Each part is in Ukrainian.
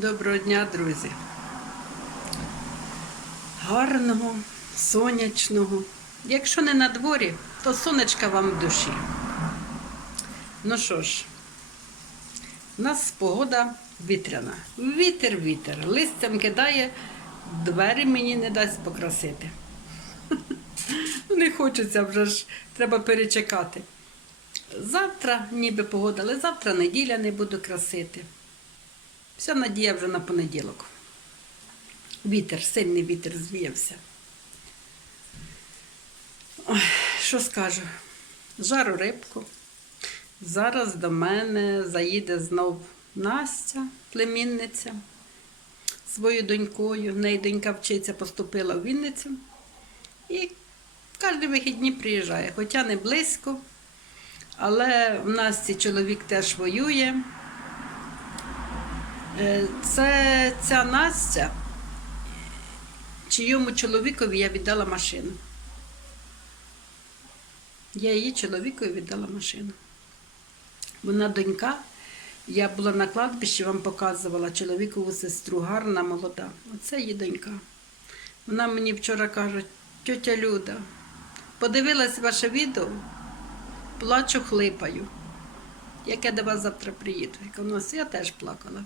Доброго дня, друзі. Гарного, сонячного. Якщо не на дворі, то сонечка вам в душі. Ну що ж, у нас погода вітряна. Вітер, вітер. Листям кидає, двері мені не дасть покрасити. Не хочеться вже ж, треба перечекати. Завтра ніби погода, але завтра неділя не буду красити. Вся надія вже на понеділок. Вітер, сильний вітер звіявся. Що скажу? Жару рибку. Зараз до мене заїде знов Настя, племінниця, своєю донькою. В неї донька вчиться, поступила в Вінницю. І кожні вихідні приїжджає, хоча не близько, але в Насті чоловік теж воює. Е, Це ця Настя, чийому чоловікові я віддала машину. Я її чоловікові віддала машину. Вона донька. Я була на кладбищі, вам показувала чоловікову сестру, гарна, молода. Оце її донька. Вона мені вчора каже, тьотя Люда, подивилась ваше відео, плачу, хлипаю. Як я до вас завтра приїду. Я кажу, «Ну, я теж плакала.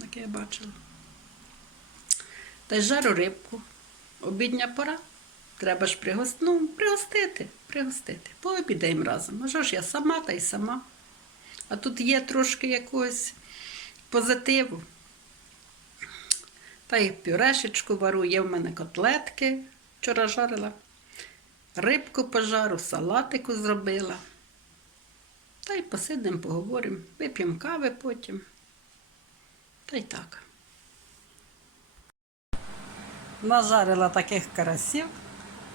Так я бачила. Та й жару рибку. Обідня пора. Треба ж пригост... ну, пригостити, пригостити. Пообідаємо разом. А що ж я сама та й сама. А тут є трошки якогось позитиву. Та й пюрешечку вару, є в мене котлетки. Вчора жарила. Рибку пожару, салатику зробила. Та й посидимо, поговоримо, вип'ємо кави потім. Та й так. Нажарила таких карасів,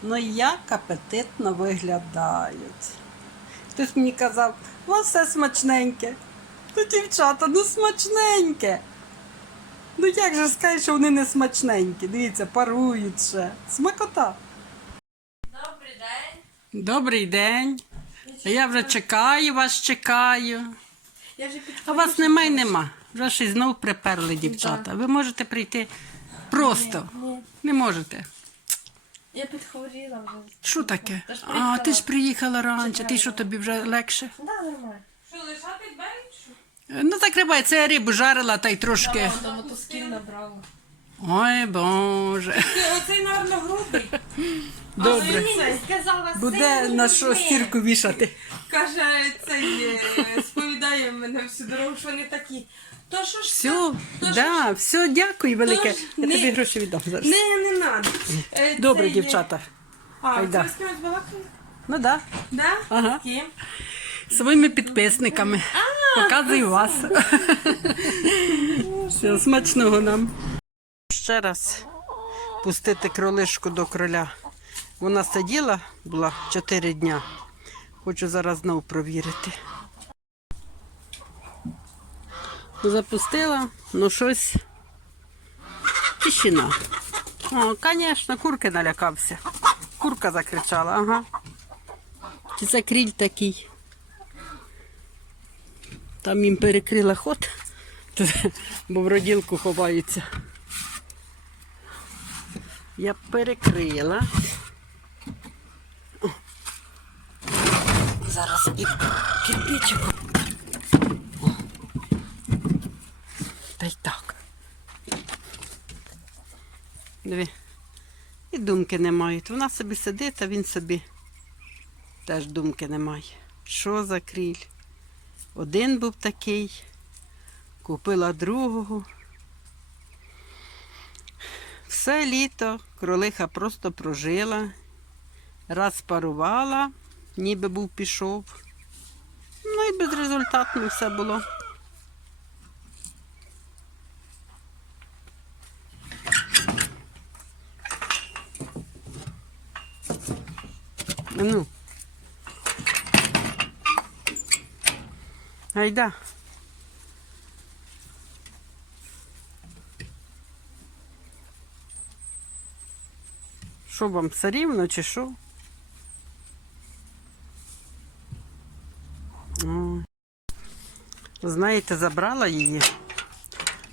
ну як апетитно виглядають. Хтось мені казав, у вас все смачненьке. То дівчата, ну смачненьке. Ну як же скажеш, що вони не смачненькі? Дивіться, парують ще. Смакота. Добрий день. Добрий день. Я вже чекаю, вас чекаю. Я вже. А вас нема й нема. Вже щось знов приперли, дівчата. Ви можете прийти просто. Не можете. я підхворіла вже. Що таке? Та ж А, ти ж приїхала раніше. Ти що тобі вже легше? Да, нормально. Що, лишати що? Ну так рибай, це я рибу жарила та й трошки. Там мотоскіл набрала. Ой Боже. Оцей, напевно, грубий. Добре. сказала, Буде на що стірку вішати. Каже, цей е, сповідає мене всю дорогу, що вони такі. То що ж Все, то ж- да, все, дякую велике. Тож Я не- тобі гроші віддам зараз. Не, не надо. Е, Добре, цей, е, дівчата. А, Айда. це ви з кимось балакали? Ну да. Да? Ага. З Ким? Своїми підписниками. Показую вас. Все, смачного нам. Ще раз пустити кролишку до кроля. Вона сиділа, була 4 дня. Хочу зараз знову провірити. Запустила, ну щось. Тишина. О, звісно, курки налякався. Курка закричала, ага. Чи це такий? Там їм перекрила ход, бо в роділку ховаються. Я перекрила. Зараз під кирпичиком. О. Та й так. Диви. І думки не мають. Вона собі сидить, а він собі теж думки немає. Що за кріль? Один був такий, купила другого. Все літо кролиха просто прожила, раз парувала, ніби був пішов. Ну і безрезультатно все було. Ну. Айда. Що вам все рівно чи що? Знаєте, забрала її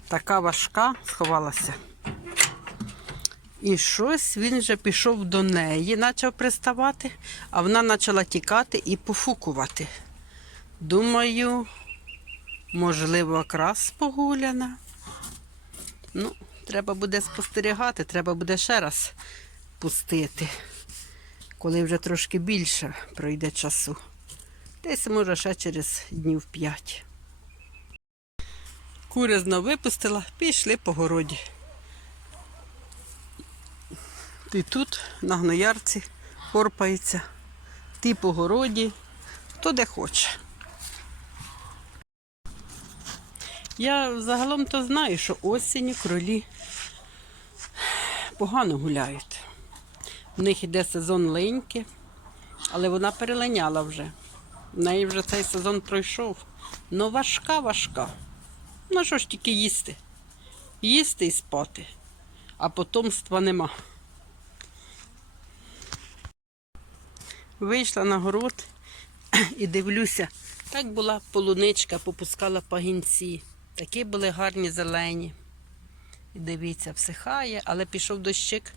така важка, сховалася. І щось він вже пішов до неї, почав приставати, а вона почала тікати і пофукувати. Думаю, можливо, якраз погуляна. Ну, треба буде спостерігати, треба буде ще раз пустити, коли вже трошки більше пройде часу. Десь, може, ще через днів п'ять. Кури знов випустила, пішли по городі. Ти тут, на гноярці, порпається, ти по городі, хто де хоче. Я загалом то знаю, що осінню кролі погано гуляють. В них іде сезон линьки, але вона перелиняла вже. В неї вже цей сезон пройшов. Ну важка, важка. Ну що ж тільки їсти? Їсти і спати, а потомства нема. Вийшла на город і дивлюся, так була полуничка, попускала пагінці. Такі були гарні зелені. І дивіться, всихає, але пішов дощик,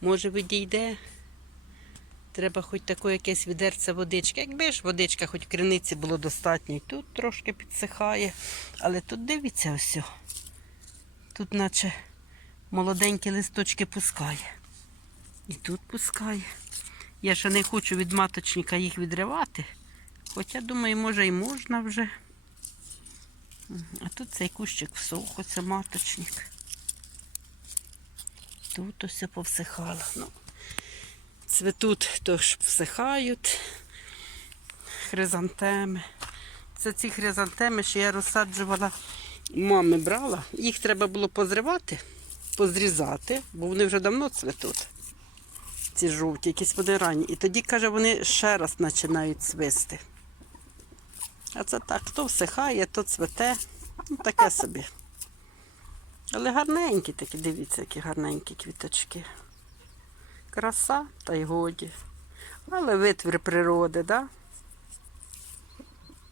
може відійде. Треба хоч таке якесь відерце водички. Якби ж водичка, хоч в криниці було достатньо, тут трошки підсихає. Але тут дивіться ось. Тут наче молоденькі листочки пускає. І тут пускає. Я ще не хочу від маточника їх відривати. Хоча, думаю, може і можна вже. А тут цей кущик всох, оце маточник. Тут ось повсихало. Ну, цветуть, тож всихають. Хризантеми. Це ці хризантеми, що я розсаджувала, мами брала. Їх треба було позривати, позрізати, бо вони вже давно цветуть. Ці жовті, якісь вони ранні. І тоді, каже, вони ще раз починають цвисти. А це так, то всихає, то цвете. Ну, таке собі. Але гарненькі такі, дивіться, які гарненькі квіточки. Краса, та й годі. Але витвір природи, да?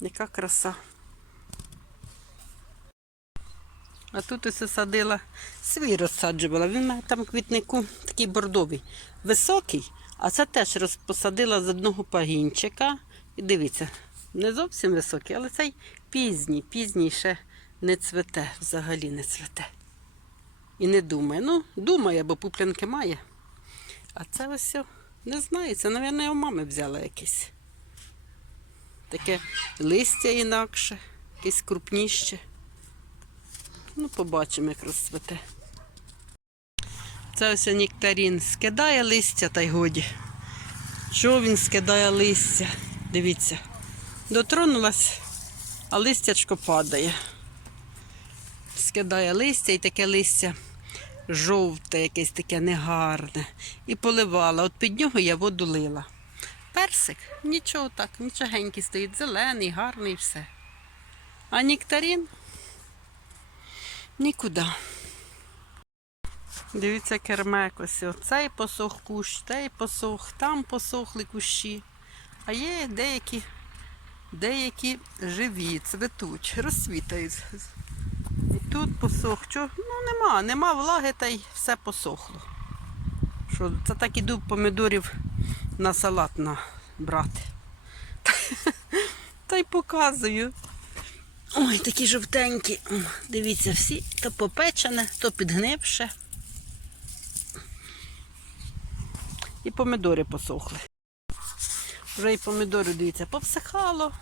Яка краса. А тут ось садила, свій розсаджувала. Він мене там квітнику такий бордовий, високий, а це теж розпосадила з одного пагінчика. І дивіться, не зовсім високий, але цей пізній, пізній ще не цвете, взагалі не цвете. І не думає. Ну, думає, бо пуплянки має. А це ось не знаю, це, мабуть, у мами взяла якесь. Таке листя інакше, якесь крупніще. Ну, побачимо, як розцвете. Це ось нектарін скидає листя та й годі. Що він скидає листя? Дивіться. Дотронулась, а листячко падає. Скидає листя і таке листя жовте, якесь таке негарне. І поливала. От під нього я воду лила. Персик, нічого так, нічогенький стоїть, зелений, гарний все. А нектарін нікуди. Дивіться, кермек. Оцей посох кущ, той посох, там посохли кущі. А є деякі, деякі живі, цветуть, розсвітають. І тут посох. Чо? Ну нема, нема влаги та й все посохло. Що, це так іду помідорів на салат брати. Та й показую. Ой, такі жовтенькі. Дивіться, всі то попечене, то підгнивше. І помідори посохли. Вже і помідори, дивіться, повсихало.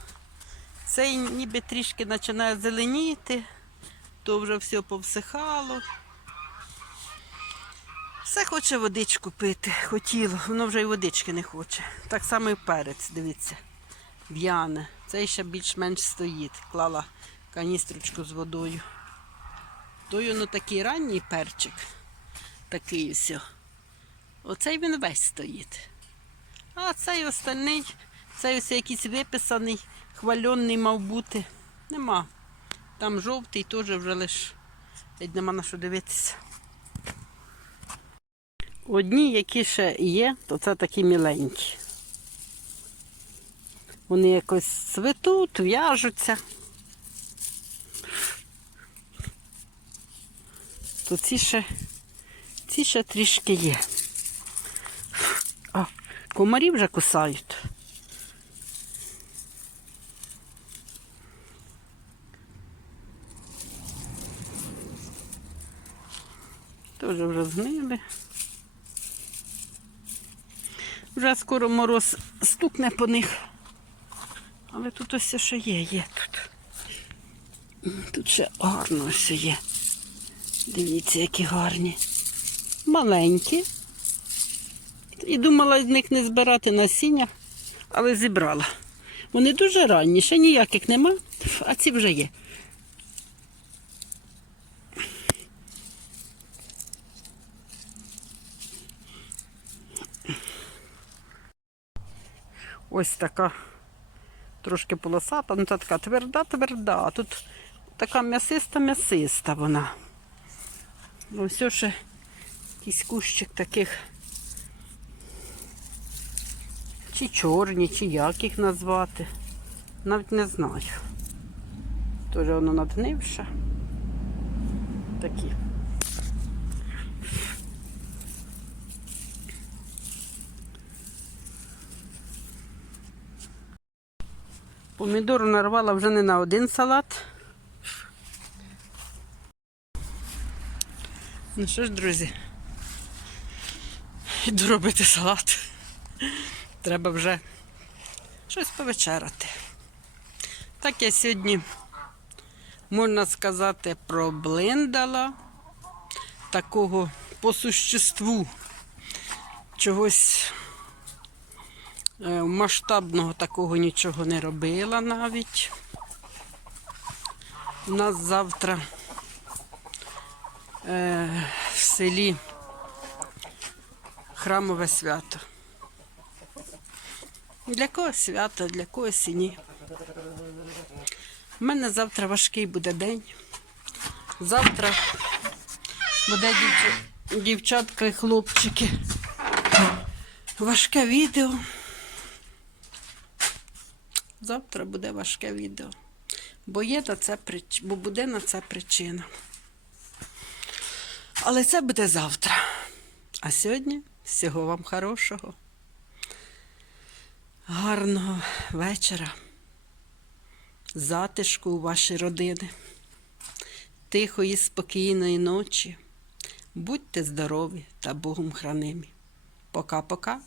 Цей ніби трішки починає зеленіти, то вже все повсихало. Все хоче водичку пити, хотіло, воно вже й водички не хоче. Так само і перець, дивіться, в'яне. Цей ще більш-менш стоїть. Клала каністрочку з водою. Той воно такий ранній перчик, такий ось. Оцей він весь стоїть. А цей остальний, цей ось якийсь виписаний, хвальонний мав бути. Нема. Там жовтий теж вже лиш. Нема на що дивитися. Одні, які ще є, то це такі міленькі. Вони якось цветуть, в'яжуться. то ці ще, ці ще трішки є. А, комарі вже кусають. Тоже вже згнили. Вже скоро мороз стукне по них. Але тут ось ще є, є тут. Тут ще гарно ось є. Дивіться, які гарні. Маленькі. І думала з них не збирати насіння, але зібрала. Вони дуже ранні, ще ніяких нема, а ці вже є. Ось така трошки полосата, ну та така тверда, тверда. А тут така м'ясиста, м'ясиста вона. Ось ще якийсь кущик таких. Чи чорні, чи як їх назвати. Навіть не знаю. Теж воно надгнивше. Такі. Помідору нарвала вже не на один салат. Ну що ж, друзі, йду робити салат. Треба вже щось повечеряти. Так я сьогодні, можна сказати, проблиндала такого по существу чогось масштабного такого нічого не робила навіть. У нас завтра е, в селі храмове свято. Для когось свято, для когось і ні. У мене завтра важкий буде день. Завтра буде дівчатка і хлопчики. Важке відео. Завтра буде важке відео. Бо є на це прич... бо буде на це причина. Але це буде завтра. А сьогодні всього вам хорошого. Гарного вечора. Затишку у ваші родини. Тихої, спокійної ночі. Будьте здорові та Богом хранимі. Пока-пока.